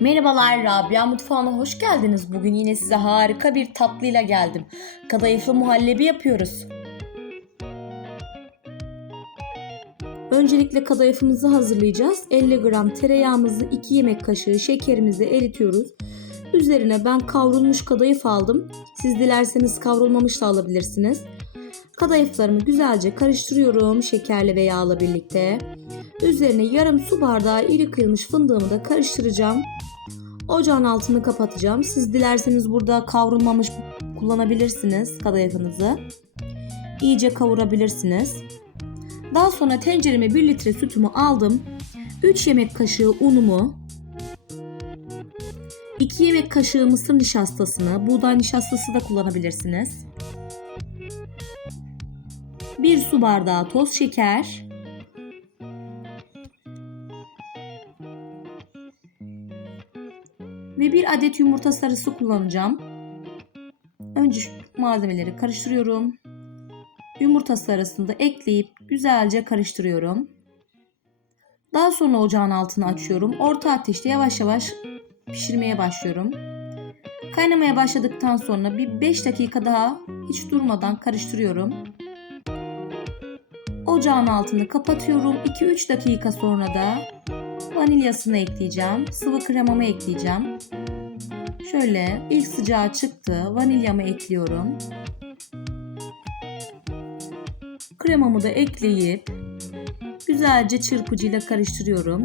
Merhabalar Rabia Mutfağı'na hoş geldiniz. Bugün yine size harika bir tatlıyla geldim. Kadayıflı muhallebi yapıyoruz. Öncelikle kadayıfımızı hazırlayacağız. 50 gram tereyağımızı 2 yemek kaşığı şekerimizi eritiyoruz. Üzerine ben kavrulmuş kadayıf aldım. Siz dilerseniz kavrulmamış da alabilirsiniz. Kadayıflarımı güzelce karıştırıyorum şekerle ve yağla birlikte. Üzerine yarım su bardağı iri kıyılmış fındığımı da karıştıracağım. Ocağın altını kapatacağım. Siz dilerseniz burada kavrulmamış kullanabilirsiniz kadayıfınızı. İyice kavurabilirsiniz. Daha sonra tencereme 1 litre sütümü aldım. 3 yemek kaşığı unumu, 2 yemek kaşığı mısır nişastasını, buğday nişastası da kullanabilirsiniz. 1 su bardağı toz şeker, ve bir adet yumurta sarısı kullanacağım. Önce malzemeleri karıştırıyorum. Yumurta sarısını da ekleyip güzelce karıştırıyorum. Daha sonra ocağın altını açıyorum. Orta ateşte yavaş yavaş pişirmeye başlıyorum. Kaynamaya başladıktan sonra bir 5 dakika daha hiç durmadan karıştırıyorum. Ocağın altını kapatıyorum. 2-3 dakika sonra da vanilyasını ekleyeceğim. Sıvı kremamı ekleyeceğim. Şöyle ilk sıcağı çıktı. Vanilyamı ekliyorum. Kremamı da ekleyip güzelce çırpıcıyla karıştırıyorum.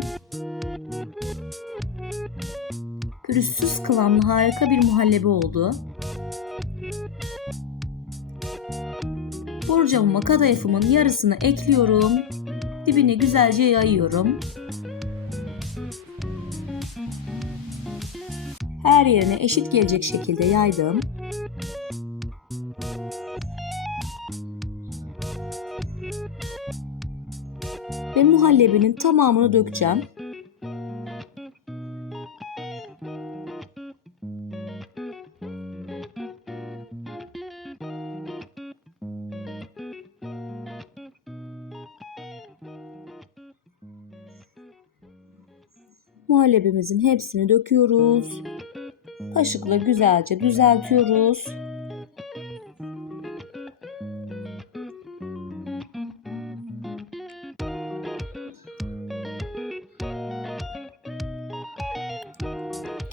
Pürüzsüz kıvamlı harika bir muhallebi oldu. Borcamıma kadayıfımın yarısını ekliyorum. Dibine güzelce yayıyorum. Her yerine eşit gelecek şekilde yaydım. Ve muhallebinin tamamını dökeceğim. Muhallebimizin hepsini döküyoruz. Kaşıkla güzelce düzeltiyoruz.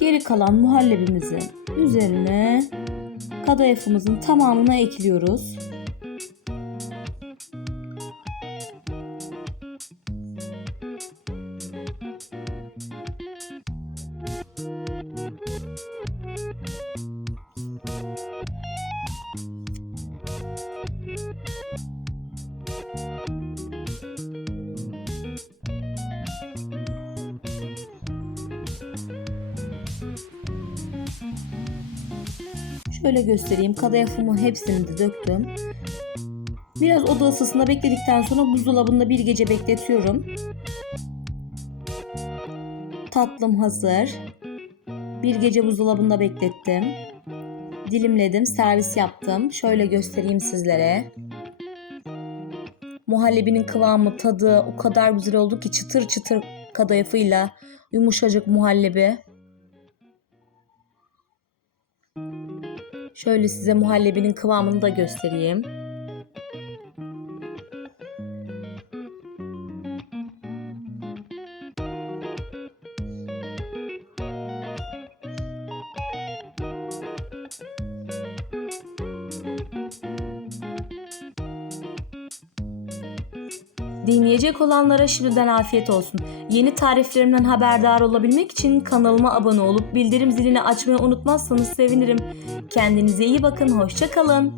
Geri kalan muhallebimizin üzerine kadayıfımızın tamamını ekliyoruz. Şöyle göstereyim. Kadayıfımın hepsini de döktüm. Biraz oda ısısında bekledikten sonra buzdolabında bir gece bekletiyorum. Tatlım hazır. Bir gece buzdolabında beklettim. Dilimledim, servis yaptım. Şöyle göstereyim sizlere. Muhallebinin kıvamı, tadı o kadar güzel oldu ki çıtır çıtır kadayıfıyla yumuşacık muhallebi. Şöyle size muhallebinin kıvamını da göstereyim. Dinleyecek olanlara şimdiden afiyet olsun. Yeni tariflerimden haberdar olabilmek için kanalıma abone olup bildirim zilini açmayı unutmazsanız sevinirim. Kendinize iyi bakın, hoşçakalın.